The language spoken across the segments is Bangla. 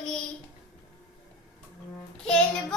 হোলি খেলব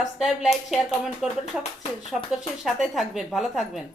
সাবস্ক্রাইব লাইক শেয়ার কমেন্ট করবেন। সব সপ্তর্ষীর সাথে থাকবেন ভালো থাকবেন।